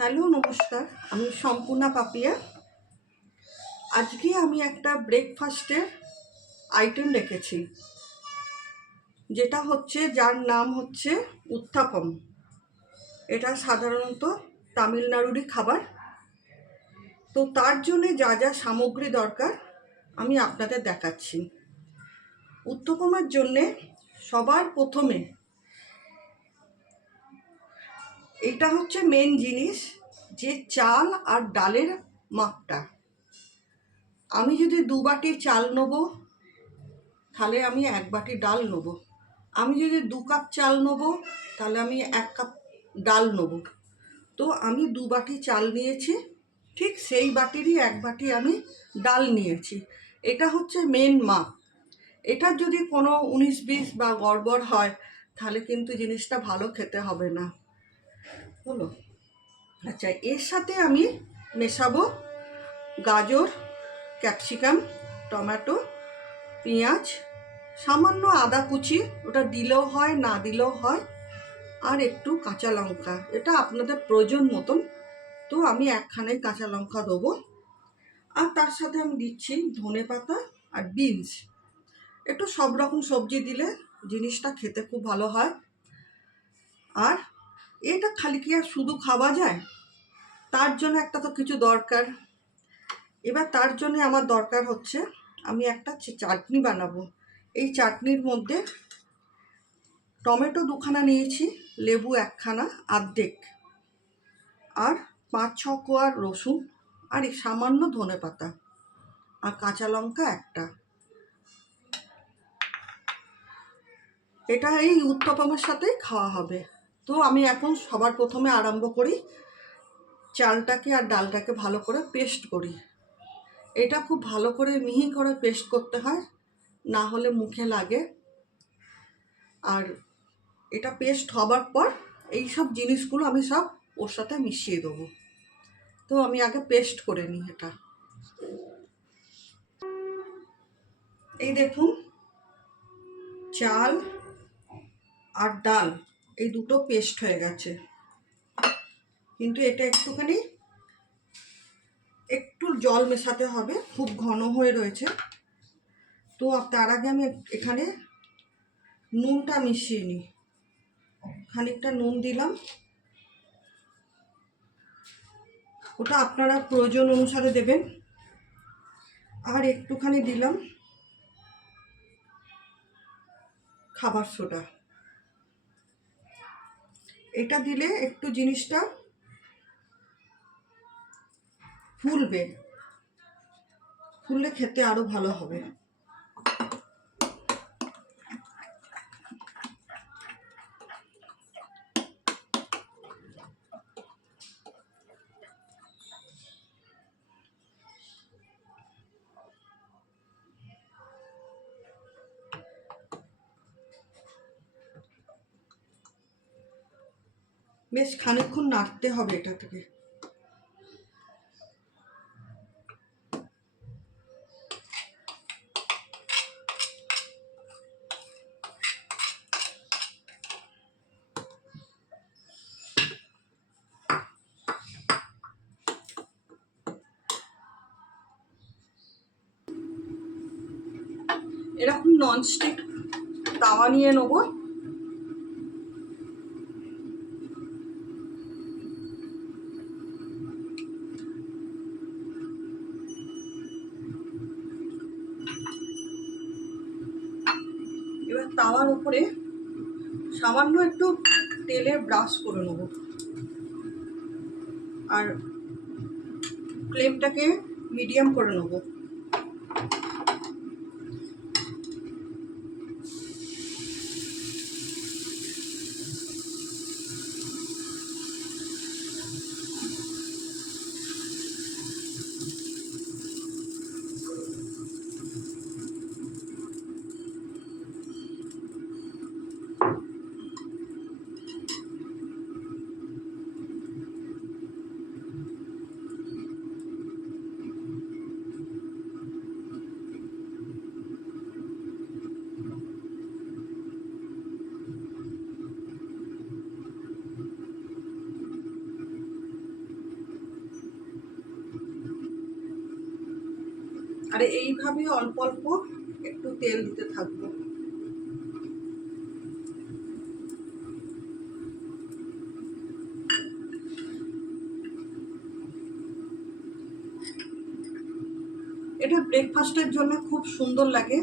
Hello নমস্কার, আমি সম্পূর্ণা পাপিয়া। আজকে আমি একটা ব্রেকফাস্টের আইটেম রেখেছি, যেটা হচ্ছে যার নাম হচ্ছে উত্থাপম। এটা সাধারণত তামিলনাড়ুরই খাবার। তো তার জন্যে যা যা সামগ্রী দরকার আমি আপনাদের দেখাচ্ছি। উত্থাপমের জন্যে সবার প্রথমে এটা হচ্ছে মেন জিনিস, যে চাল আর ডালের মাপটা। আমি যদি 2 বাটি চাল নেব তাহলে আমি 1 বাটি ডাল নেব। আমি যদি 2 কাপ চাল নেব তাহলে আমি 1 কাপ ডাল নেব। তো আমি 2 বাটি চাল নিয়েছি, ঠিক সেই বাটিরই 1 বাটি আমি ডাল নিয়েছি। এটা হচ্ছে মেন মাপ। এটার যদি কোনো 19-20 বা গড়বড় হয় তাহলে কিন্তু জিনিসটা ভালো খেতে হবে না। হলো? আচ্ছা, এর সাথে আমি মেশাবো গাজর, ক্যাপসিকাম, টমেটো, পেঁয়াজ, সামান্য আদা কুচি, ওটা দিলেও হয় না দিলেও হয়, আর একটু কাঁচা লঙ্কা। এটা আপনাদের প্রয়োজন মতন। তো আমি 1খানে কাঁচা লঙ্কা দেবো। আর তার সাথে আমি দিচ্ছি ধনেপাতা আর বিনস। একটু সব রকম সবজি দিলে জিনিসটা খেতে খুব ভালো হয়। আর এটা খালি কি আর শুধু খাওয়া যায়? তার জন্য একটা তো কিছু দরকার। এবার তার জন্য আমার দরকার হচ্ছে, আমি একটা চাটনি বানাবো। এই চাটনির মধ্যে টমেটো 2খানা নিয়েছি, লেবু 1খানা আর্ধেক, আর 5-6 কোয়া রসুন, আর সামান্য ধনেপাতা, আর কাঁচা লঙ্কা 1টা। এটা এই উত্তপমের সাথেই খাওয়া হবে। তো আমি এখন সবার প্রথমে আরম্ভ করি, চালটাকে আর ডালটাকে ভালো করে পেস্ট করি। এটা খুব ভালো করে মিহি করে পেস্ট করতে হয়, না হলে মুখে লাগে। আর এটা পেস্ট হবার পর এই সব জিনিসগুলো আমি সব ওর সাথে মিশিয়ে দেবো। তো আমি আগে পেস্ট করে নিই এটা। এই দেখুন, চাল আর ডাল এই দুটো পেস্ট হয়ে গেছে, কিন্তু এটা একটু জল মেশাতে হবে, খুব ঘন হয়ে রয়েছে। তো তার আগে আমি এখানে নুনটা মিশিয়ে নিই। খানিকটা নুন দিলাম, ওটা আপনারা প্রয়োজন অনুসারে দেবেন। আর একটুখানি দিলাম খাবার সোডা। এটা দিলে একটু জিনিসটা ফুলবে, ফুললে খেতে আরো ভালো হবে। বেশ খানিকক্ষণ নাড়তে হবে এটা থেকে। এরকম ননস্টিক তাওয়া নিয়ে নেব। এবার তাওয়ার উপরে সামান্য একটু তেলে ব্রাশ করে নেব, আর ফ্লেমটাকে মিডিয়াম করে নেব। আর এইভাবে অল্প অল্প একটু তেল দিতে থাকবো। এটা ব্রেকফাস্টের জন্য খুব সুন্দর লাগে,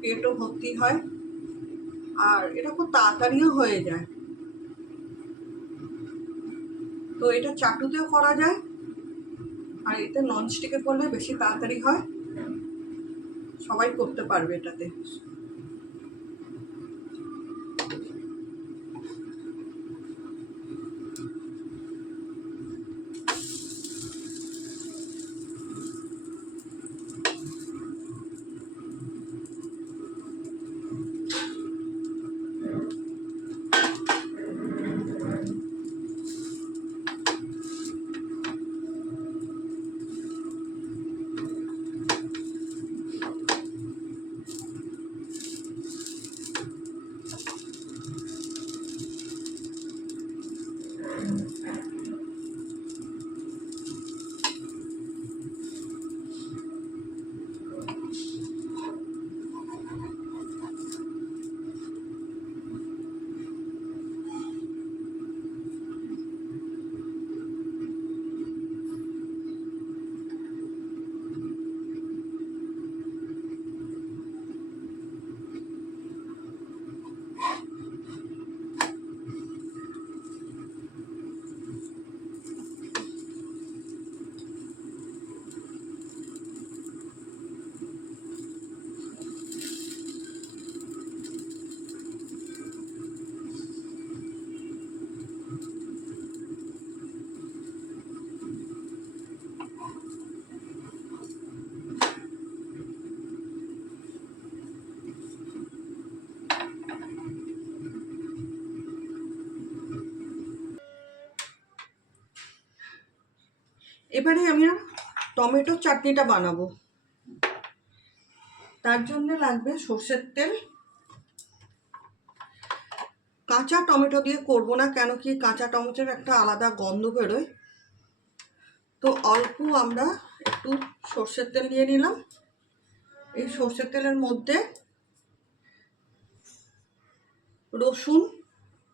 পেটও ভর্তি হয়, আর এটা খুব তাড়াতাড়িও হয়ে যায়। তো এটা চাটুতেও করা যায়, আর এতে ননস্টিকে করলে বেশি তাড়াতাড়ি হয়, সবাই করতে পারবে এটাতে। এবারে আমি টমেটো চাটনিটা বানাবো। তার জন্য লাগবে সর্ষের তেল। কাঁচা টমেটো দিয়ে করব না, কেন কি কাঁচা টমেটোর একটা আলাদা গন্ধ বেরোয়। তো অল্প আমরা একটু সর্ষের তেল নিয়ে নিলাম। এই সর্ষের তেলের মধ্যে রসুন,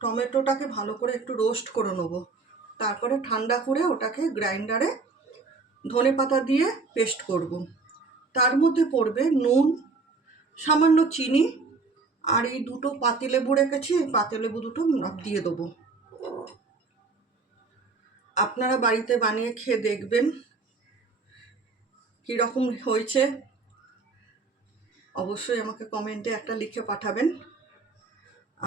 টমেটোটাকে ভালো করে একটু রোস্ট করে নেবো। তারপরে ঠান্ডা করে ওটাকে গ্রাইন্ডারে ধনেপাতা দিয়ে পেস্ট করব। তার মধ্যে পড়বে নুন, সামান্য চিনি, আর এই দুটো পাতিলেবু রেখেছি, এই পাতিলেবু দুটো দিয়ে দেবো। আপনারা বাড়িতে বানিয়ে খেয়ে দেখবেন কীরকম হয়েছে, অবশ্যই আমাকে কমেন্টে একটা লিখে পাঠাবেন।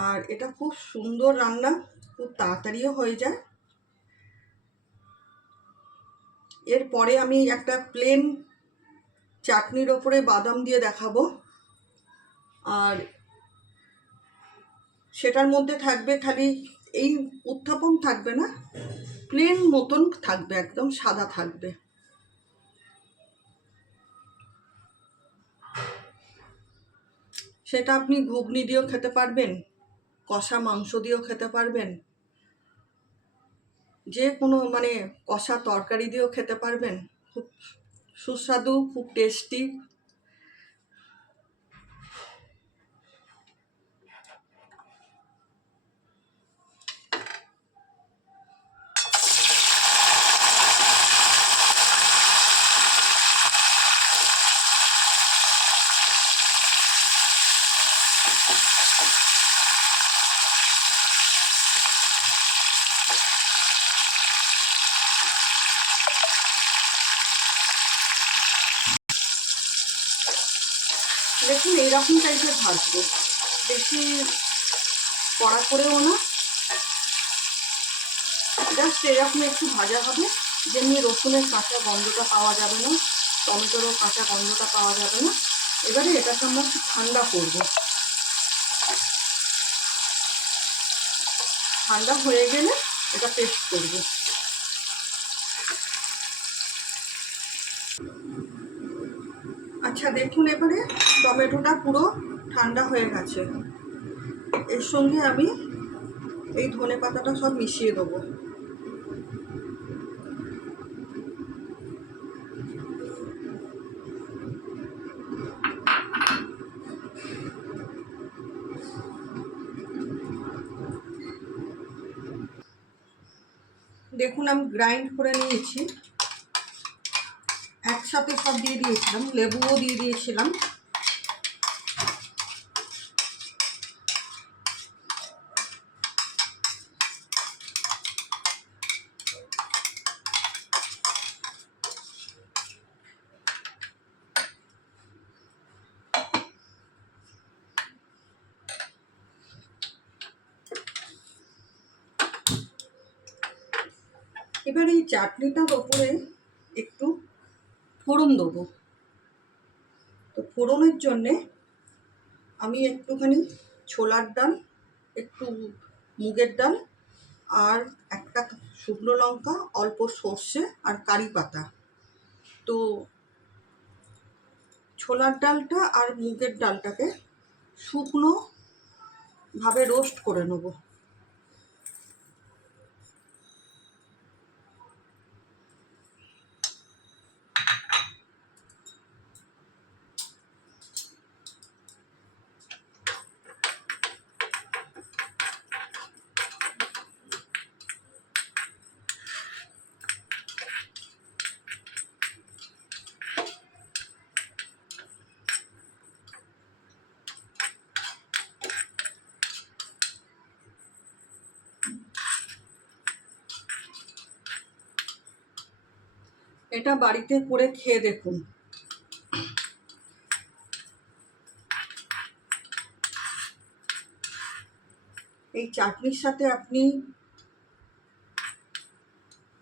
আর এটা খুব সুন্দর রান্না, খুব তাড়াতাড়িও হয়ে যায়। এরপরে আমি একটা প্লেন চাটনির ওপরে বাদাম দিয়ে দেখাবো, আর সেটার মধ্যে থাকবে খালি এই উত্থাপন থাকবে না, প্লেন মতন থাকবে, একদম সাদা থাকবে। সেটা আপনি ঘুগনি দিয়েও খেতে পারবেন, কষা মাংস দিয়েও খেতে পারবেন, যে কোনো মানে কষা তরকারি দিয়েও খেতে পারবেন। খুব সুস্বাদু, খুব টেস্টি। দেখুন এইরকম টাইপের ভাজবো, বেশি কড়া করেও না, জাস্ট এরকম একটু ভাজা হবে, যেমনি রসুনের কাঁচা গন্ধটা পাওয়া যাবে না, টমেটোরও কাঁচা গন্ধটা পাওয়া যাবে না। এবারে এটাকে আমরা একটু ঠান্ডা করব। ঠান্ডা হয়ে গেলে এটা পেস্ট করব। আচ্ছা দেখুন, এবারে টমেটোটা পুরো ঠান্ডা হয়ে গেছে। এর সঙ্গে আমি এই ধনেপাতাটা সব মিশিয়ে দেবো। দেখুন আমি গ্রাইন্ড করে নিয়েছি, একসাথে সব দিয়ে দিয়েছিলাম, লেবুও দিয়ে দিয়েছিলাম। এবার এই চাটনিটার ওপরে একটু ফোড়ন দেবো। তো ফোড়নের জন্যে আমি একটুখানি ছোলার ডাল, একটু মুগের ডাল, আর একটা শুকনো লঙ্কা, অল্প সর্ষে আর কারি পাতা। তো ছোলার ডালটা আর মুগের ডালটাকে শুকনো ভাবে রোস্ট করে নেব। এটা বাড়িতে করে খেয়ে দেখুন। এই চাটনির সাথে আপনি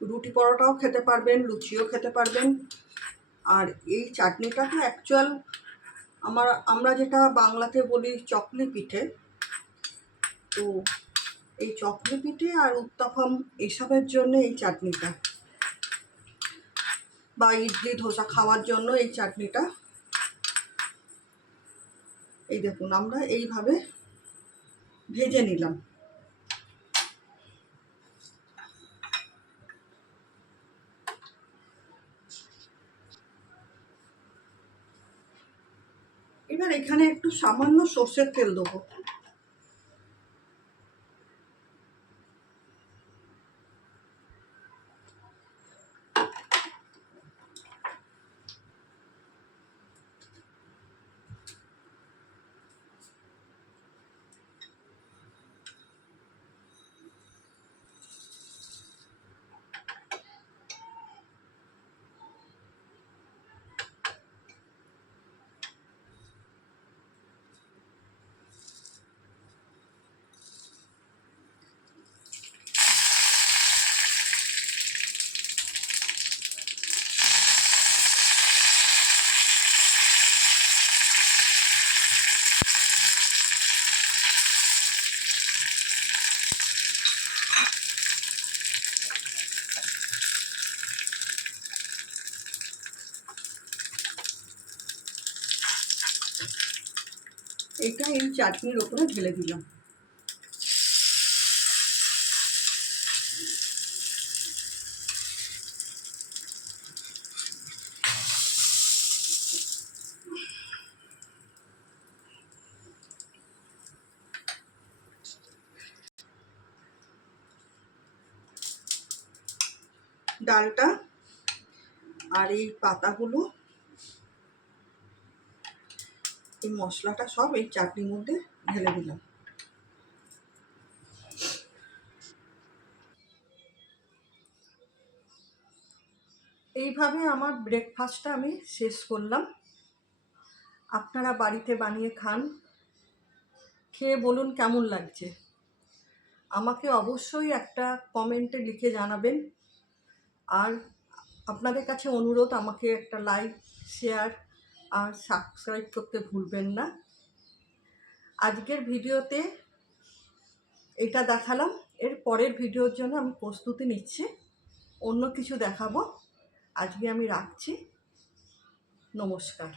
রুটি পরোটাও খেতে পারবেন, লুচিও খেতে পারবেন। আর এই চাটনিটা তো অ্যাকচুয়াল আমরা যেটা বাংলাতে বলি চকলি পিঠে, তো এই চকলি পিঠে আর উত্তপম এইসবের জন্য এই চাটনিটা, বা ইডলি ধোসা খাওয়ার জন্য এই চাটনিটা। এই দেখুন আমরা এইভাবে ভেজে নিলাম। এবার এখানে একটু সামান্য সর্ষের তেল দেবো। এটা এই চাটনির ওপরে ঢেলে দিলাম। ডালটা আর এই পাতাগুলো, এই মশলাটা সব এই চাটনির মধ্যে ঢেলে দিলাম। এইভাবে আমার ব্রেকফাস্টটা আমি শেষ করলাম। আপনারা বাড়িতে বানিয়ে খান, খেয়ে বলুন কেমন লাগছে। আমাকে অবশ্যই একটা কমেন্টে লিখে জানাবেন। আর আপনাদের কাছে অনুরোধ, আমাকে একটা লাইক, শেয়ার আর সাবস্ক্রাইব করতে ভুলবেন না। আজকের ভিডিওতে এটা দেখালাম, এর পরের ভিডিওর জন্য আমি প্রস্তুতি নিচ্ছি, অন্য কিছু দেখাবো। আজকে আমি রাখছি, নমস্কার।